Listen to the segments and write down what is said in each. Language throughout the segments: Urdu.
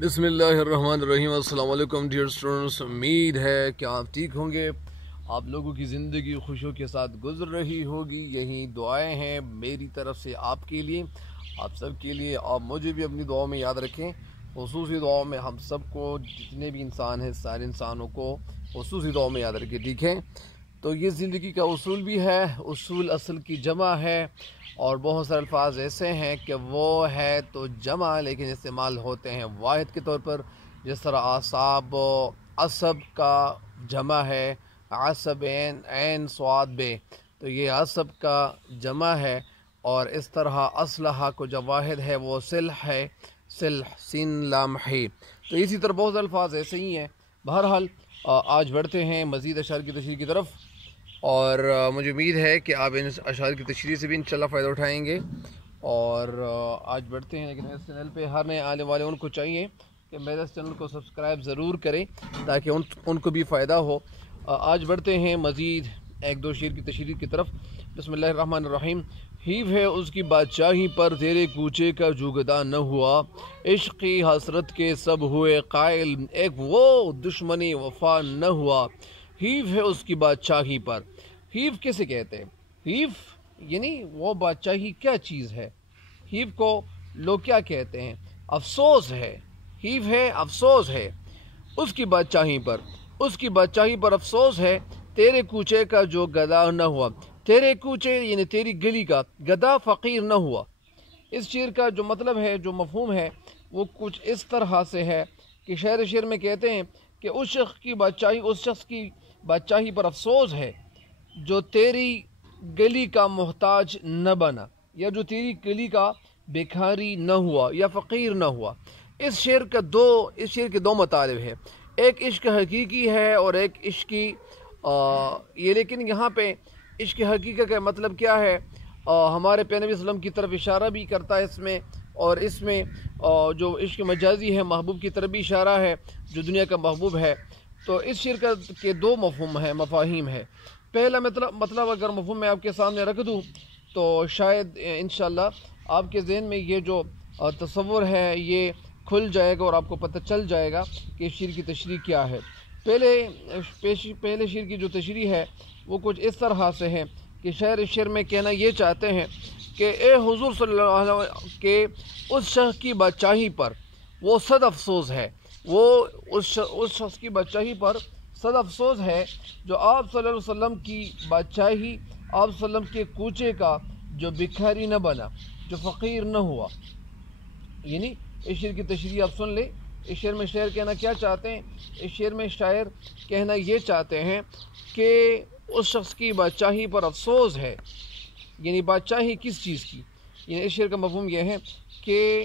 بسم اللہ الرحمن الرحیم۔ السلام علیکم ڈیئر اسٹوڈنٹس، امید ہے کہ آپ ٹھیک ہوں گے، آپ لوگوں کی زندگی خوشیوں کے ساتھ گزر رہی ہوگی۔ یہی دعائیں ہیں میری طرف سے آپ کے لیے، آپ سب کے لیے۔ آپ مجھے بھی اپنی دعاؤں میں یاد رکھیں، خصوصی دعاؤں میں ہم سب کو، جتنے بھی انسان ہیں سارے انسانوں کو خصوصی دعاؤں میں یاد رکھیں، ٹھیک ہے؟ تو یہ زندگی کا اصول بھی ہے، اصول اصل کی جمع ہے، اور بہت سارے الفاظ ایسے ہیں کہ وہ ہے تو جمع لیکن استعمال ہوتے ہیں واحد کے طور پر، جس طرح اعصاب عصب کا جمع ہے، عصب عین صاد بے، تو یہ عصب کا جمع ہے، اور اس طرح اسلحہ کو جو واحد ہے وہ سلح ہے، سلح سین لام ہے۔ تو اسی طرح بہت سارے الفاظ ایسے ہی ہیں۔ بہرحال آج بڑھتے ہیں مزید اشعار کی تشریح کی طرف، اور مجھے امید ہے کہ آپ ان اشعار کی تشریح سے بھی انشاءاللہ فائدہ اٹھائیں گے۔ اور آج بڑھتے ہیں، لیکن اس چینل پہ ہر نئے آنے والے ان کو چاہیے کہ میرے اس چینل کو سبسکرائب ضرور کریں تاکہ ان کو بھی فائدہ ہو۔ آج بڑھتے ہیں مزید ایک دو شعر کی تشریح کی طرف۔ بسم اللہ الرحمن الرحیم۔ ہیو ہے اس کی بادشاہی پر تیرے کوچے کا جو گدا نہ ہوا، عشق کی حسرت کے سب ہوئے قائل، ایک وہ دشمنی وفا نہ ہوا۔ ہیو ہے اس کی بادشاہی پر۔ ہیو کسے کہتے ہیں؟ ہیو یعنی وہ بادشاہی کیا چیز ہے؟ ہیو کو لوگ کیا کہتے ہیں؟ افسوس ہے۔ ہیو ہے افسوس ہے اس کی بادشاہی پر، اس کی بادشاہی پر افسوس ہے، تیرے کوچے کا جو گدا نہ ہوا۔ تیرے کوچے یعنی تیری گلی کا گدا فقیر نہ ہوا۔ اس شعر کا جو مطلب ہے، جو مفہوم ہے، وہ کچھ اس طرح سے ہے کہ شعر میں کہتے ہیں کہ اس شخص کی بادشاہی پر افسوس ہے جو تیری گلی کا محتاج نہ بنا، یا جو تیری گلی کا بھکاری نہ ہوا یا فقیر نہ ہوا۔ اس شعر کے دو مطالب ہیں، ایک عشق حقیقی ہے اور ایک عشقی یہ، لیکن یہاں پہ عشق حقیقی کا مطلب کیا ہے؟ ہمارے پیغمبر نبی صلی اللہ علیہ وسلم کی طرف اشارہ بھی کرتا ہے اس میں، اور اس میں جو عشق مجازی ہے محبوب کی طرف بھی اشارہ ہے جو دنیا کا محبوب ہے۔ تو اس شعر کے دو مفاہیم ہے۔ پہلا مطلب اگر مفہوم میں آپ کے سامنے رکھ دوں تو شاید انشاءاللہ آپ کے ذہن میں یہ جو تصور ہے یہ کھل جائے گا اور آپ کو پتہ چل جائے گا کہ اس شعر کی تشریح کیا ہے۔ پہلے شعر کی جو تشریح ہے وہ کچھ اس طرح سے ہے کہ شعر میں کہنا یہ چاہتے ہیں کہ اے حضور صلی اللہ علیہ وسلم کے اس شخص کی بادشاہی پر وہ صد افسوس ہے، وہ اس شخص کی بادشاہی پر صد افسوس ہے جو آپ صلی اللہ علیہ وسلم کی بادشاہی، آپ صلی اللہ علیہ وسلم کے کوچے کا جو بھکاری نہ بنا، جو فقیر نہ ہوا۔ یعنی اس شعر کی تشریح آپ سن لیں۔ اس شعر میں شاعر کہنا کیا چاہتے ہیں؟ اس شعر میں شاعر کہنا یہ چاہتے ہیں کہ اس شخص کی بادشاہی پر افسوس ہے، یعنی بادشاہی کس چیز کی؟ یعنی اس شعر کا مفہوم یہ ہے کہ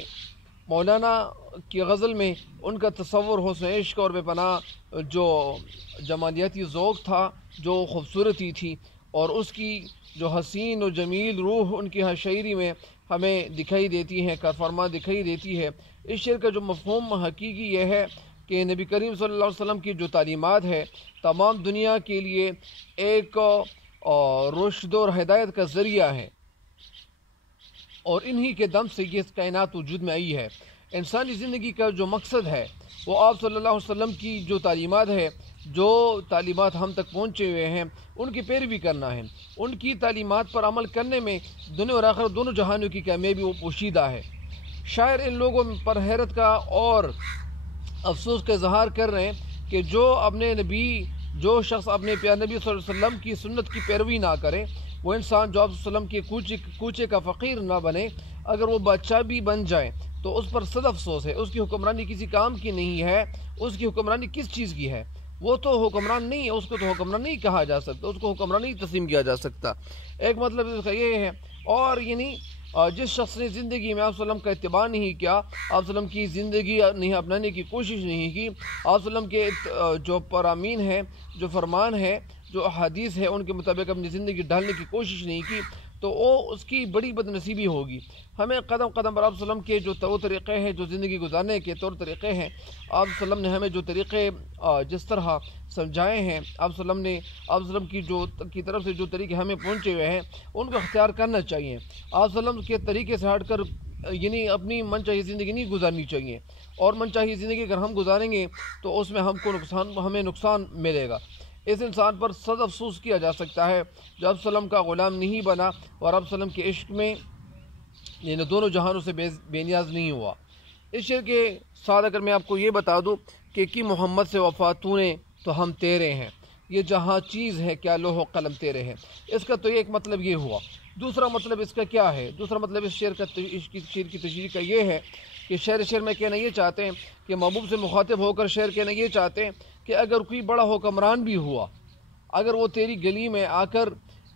مولانا کی غزل میں ان کا تصور حسن عشق اور بے پناہ جو جمالیاتی ذوق تھا، جو خوبصورتی تھی، اور اس کی جو حسین و جمیل روح ان کی شاعری میں ہمیں دکھائی دیتی ہے، کارفرما دکھائی دیتی ہے۔ اس شعر کا جو مفہوم حقیقی یہ ہے کہ نبی کریم صلی اللہ علیہ وسلم کی جو تعلیمات ہے تمام دنیا کے لیے ایک رشد اور ہدایت کا ذریعہ ہے، اور انہی کے دم سے یہ کائنات وجود میں آئی ہے۔ انسانی زندگی کا جو مقصد ہے وہ آپ صلی اللہ علیہ وسلم کی جو تعلیمات ہے، جو تعلیمات ہم تک پہنچے ہوئے ہیں ان کی پیروی کرنا ہے۔ ان کی تعلیمات پر عمل کرنے میں دنیا اور آخرت دونوں جہانوں کی کامیابی وہ پوشیدہ ہے۔ شاعر ان لوگوں پر حیرت کا اور افسوس کا اظہار کر رہے ہیں کہ جو شخص اپنے پیارے نبی صلی اللہ علیہ وسلم کی سنت کی پیروی نہ کرے، وہ انسان جو آپ صلی اللہ علیہ وسلم کے کوچے کا فقیر نہ بنے، اگر وہ بادشاہ بھی بن جائے تو اس پر صد افسوس ہے۔ اس کی حکمرانی کسی کام کی نہیں ہے۔ اس کی حکمرانی کس چیز کی ہے؟ وہ تو حکمران نہیں ہے، اس کو تو حکمران نہیں کہا جا سکتا، اس کو حکمران نہیں تسلیم کیا جا سکتا۔ ایک مطلب اس کا یہ ہے، اور یعنی جس شخص نے زندگی میں آپ صلی اللہ علیہ وسلم کا اتباع نہیں کیا، آپ صلی اللہ علیہ وسلم کی زندگی نہیں اپنانے کی کوشش نہیں کی، آپ صلی اللہ علیہ وسلم کے جو پرامین ہے، جو فرمان ہے، جو احادیث ہے، ان کے مطابق اپنی زندگی ڈھالنے کی کوشش نہیں کی، تو وہ اس کی بڑی بد نصیبی ہوگی۔ ہمیں قدم قدم پر آپ صلی اللہ علیہ وسلم کے جو طور طریقے ہیں، جو زندگی گزارنے کے طور طریقے ہیں، آپ صلی اللہ علیہ وسلم نے ہمیں جو طریقے جس طرح سمجھائے ہیں، آپ صلی اللہ علیہ وسلم کی طرف سے جو طریقے ہمیں پہنچے ہوئے ہیں ان کو اختیار کرنا چاہیے۔ آپ صلی اللہ علیہ وسلم کے طریقے سے ہٹ کر یعنی اپنی من چاہیے زندگی نہیں گزارنی چاہیے، اور من چاہیے زندگی اگر ہم گزاریں گے تو اس میں ہمیں نقصان ملے گا۔ اس انسان پر سخت افسوس کیا جا سکتا ہے جو اب وسلم کا غلام نہیں بنا اور اب وسلم کے عشق میں یعنی دونوں جہانوں سے بے نیاز نہیں ہوا۔ اس شعر کے ساتھ اگر میں آپ کو یہ بتا دوں کہ محمد سے وفا تو نے تو ہم تیرے ہیں، یہ جہاں چیز ہے کیا لوح و قلم تیرے ہیں، اس کا تو ایک مطلب یہ ہوا۔ دوسرا مطلب اس کا کیا ہے؟ دوسرا مطلب اس شعر کی تشریح کا یہ ہے کہ شعر میں کہنا یہ چاہتے ہیں کہ محبوب سے مخاطب ہو کر شعر کہنا یہ چاہتے ہیں کہ اگر کوئی بڑا حکمران بھی ہوا، اگر وہ تیری گلی میں آ کر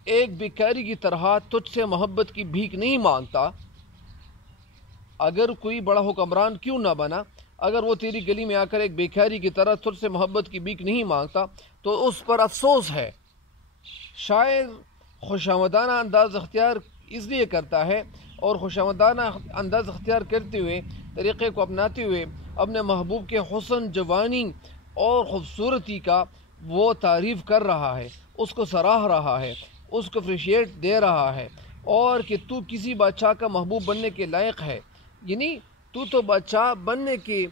ایک بیکاری کی طرح تجھ سے محبت کی بھیک نہیں مانگتا، اگر کوئی بڑا حکمران کیوں نہ بنا، اگر وہ تیری گلی میں آ کر ایک بیکاری کی طرح تجھ سے محبت کی بھیک نہیں مانگتا تو اس پر افسوس ہے۔ شاعر خوشامدانہ انداز اختیار اس لیے کرتا ہے، اور خوشامدانہ انداز اختیار کرتے ہوئے، طریقے کو اپناتے ہوئے اپنے محبوب کے حسن، جوانی اور خوبصورتی کا وہ تعریف کر رہا ہے، اس کو سراہ رہا ہے، اس کو اپریشیٹ دے رہا ہے، اور کہ تو کسی بادشاہ کا محبوب بننے کے لائق ہے، یعنی تو بادشاہ بننے کے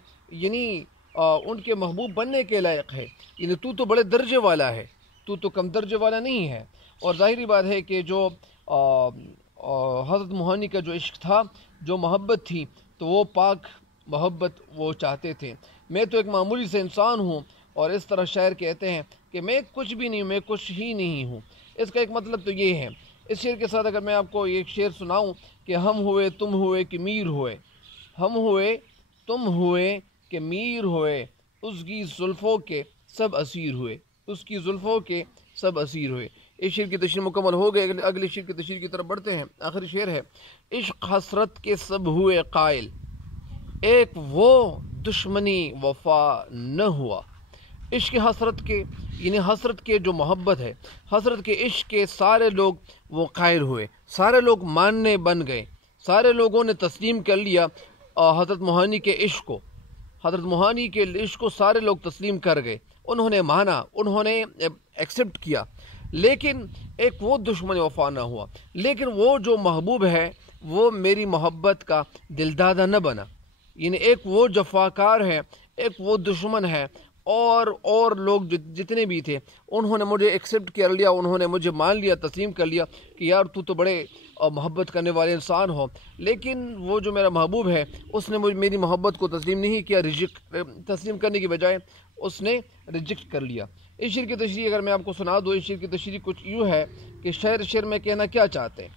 ان کے محبوب بننے کے لائق ہے، یعنی تو بڑے درجے والا ہے، تو کم درجے والا نہیں ہے۔ اور ظاہری بات ہے کہ جو حضرت موہانی کا جو عشق تھا، جو محبت تھی، تو وہ پاک محبت وہ چاہتے تھے۔ میں تو ایک معمولی سے انسان ہوں، اور اس طرح شاعر کہتے ہیں کہ میں کچھ بھی نہیں، میں کچھ ہی نہیں ہوں۔ اس کا ایک مطلب تو یہ ہے۔ اس شعر کے ساتھ اگر میں آپ کو ایک شعر سناؤں کہ ہم ہوئے تم ہوئے کہ میر ہوئے، ہم ہوئے تم ہوئے کہ میر ہوئے، اس کی زلفوں کے سب اسیر ہوئے، اس کی زلفوں کے سب اسیر ہوئے۔ اس شعر کی تشریح مکمل ہو گئی، اگلی شعر کی تشریح کی طرف بڑھتے ہیں۔ آخری شعر ہے: عشق حسرت کے سب ہوئے قائل، ایک وہ دشمنی وفا نہ ہوا۔ عشق حسرت کے یعنی حسرت کے جو محبت ہے، حسرت کے عشق کے سارے لوگ وہ قائل ہوئے، سارے لوگ ماننے بن گئے، سارے لوگوں نے تسلیم کر لیا حضرت موہانی کے عشق کو، حضرت موہانی کے عشق کو سارے لوگ تسلیم کر گئے، انہوں نے مانا، انہوں نے ایکسیپٹ کیا، لیکن ایک وہ دشمن وفا نہ ہوا۔ لیکن وہ جو محبوب ہے وہ میری محبت کا دلدادہ نہ بنا، یعنی ایک وہ جفاکار ہے، ایک وہ دشمن ہے، اور لوگ جتنے بھی تھے انہوں نے مجھے ایکسیپٹ کر لیا، انہوں نے مجھے مان لیا، تسلیم کر لیا کہ یار تو بڑے محبت کرنے والے انسان ہو، لیکن وہ جو میرا محبوب ہے اس نے میری محبت کو تسلیم نہیں کیا، تسلیم کرنے کی بجائے اس نے ریجیکٹ کر لیا۔ اس شعر کی تشریح اگر میں آپ کو سنا دوں، اس شعر کی تشریح کچھ یوں ہے کہ شعر میں کہنا کیا چاہتے ہیں؟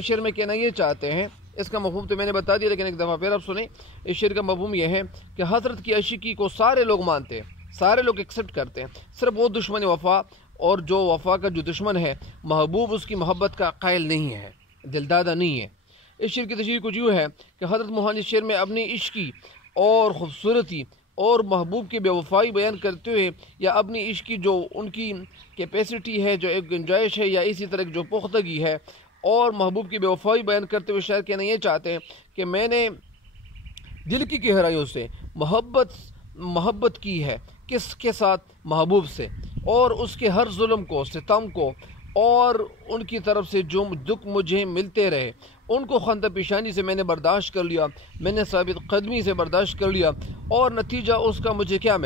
شعر میں کہنا یہ چاہتے ہیں، اس کا مفہوم تو میں نے بتا دیا لیکن ایک دفعہ پھر آپ سنیں۔ اس شعر کا مفہوم یہ ہے کہ حضرت کی عاشقی کو سارے لوگ مانتے ہیں، سارے لوگ ایکسیپٹ کرتے ہیں، صرف وہ دشمن وفا، اور جو وفا کا جو دشمن ہے محبوب، اس کی محبت کا قائل نہیں ہے، دلدادہ نہیں ہے۔ اس شعر کی تشریح کچھ یوں ہے کہ حضرت موہانی شعر میں اپنی عشقی اور خوبصورتی اور محبوب کی بے وفائی بیان کرتے ہوئے، یا اپنی عشق کی جو ان کی کیپیسٹی ہے، جو ایک گنجائش ہے، یا اسی طرح جو پختگی ہے، اور محبوب کی بے وفائی بیان کرتے ہوئے شاعر کہنا یہ چاہتے ہیں کہ میں نے دل کی گہرائیوں سے محبت کی ہے، کس کے ساتھ؟ محبوب سے، اور اس کے ہر ظلم کو، ستم کو، اور ان کی طرف سے جو دکھ مجھے ملتے رہے ان کو خندہ پیشانی سے میں نے برداشت کر لیا، میں نے ثابت قدمی سے برداشت کر لیا، اور نتیجہ اس کا مجھے کیا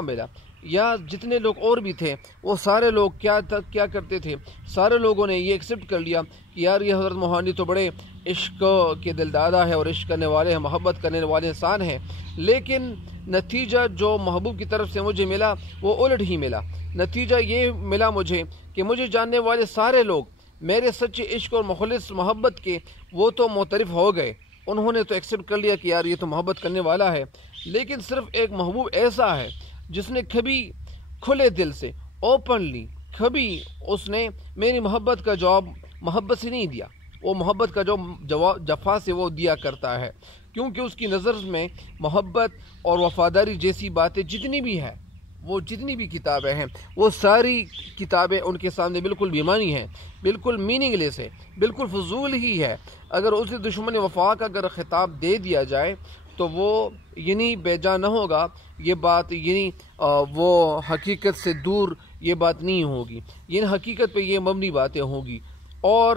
ملا؟ یا جتنے لوگ اور بھی تھے وہ سارے لوگ کیا کرتے تھے؟ سارے لوگوں نے یہ ایکسیپٹ کر لیا کہ یار یہ حضرت موہانی تو بڑے عشق کے دلدادہ ہے اور عشق کرنے والے ہیں، محبت کرنے والے انسان ہیں، لیکن نتیجہ جو محبوب کی طرف سے مجھے ملا وہ الٹ ہی ملا۔ نتیجہ یہ ملا مجھے کہ مجھے جاننے والے سارے لوگ میرے سچے عشق اور مخلص محبت کے وہ تو معترف ہو گئے، انہوں نے تو ایکسیپٹ کر لیا کہ یار یہ تو محبت کرنے والا ہے، لیکن صرف ایک محبوب ایسا ہے جس نے کبھی کھلے دل سے، اوپنلی، کبھی اس نے میری محبت کا جواب محبت سے نہیں دیا، وہ محبت کا جواب جفا سے وہ دیا کرتا ہے، کیونکہ اس کی نظر میں محبت اور وفاداری جیسی باتیں جتنی بھی کتابیں ہیں وہ ساری کتابیں ان کے سامنے بالکل بیمانی ہیں، بالکل میننگ لیس ہے، بالکل فضول ہی ہے۔ اگر اسے دشمن وفا کا اگر خطاب دے دیا جائے تو وہ بے جا نہ ہوگا، یہ بات وہ حقیقت سے دور یہ بات نہیں ہوگی، حقیقت پہ یہ مبنی باتیں ہوں گی، اور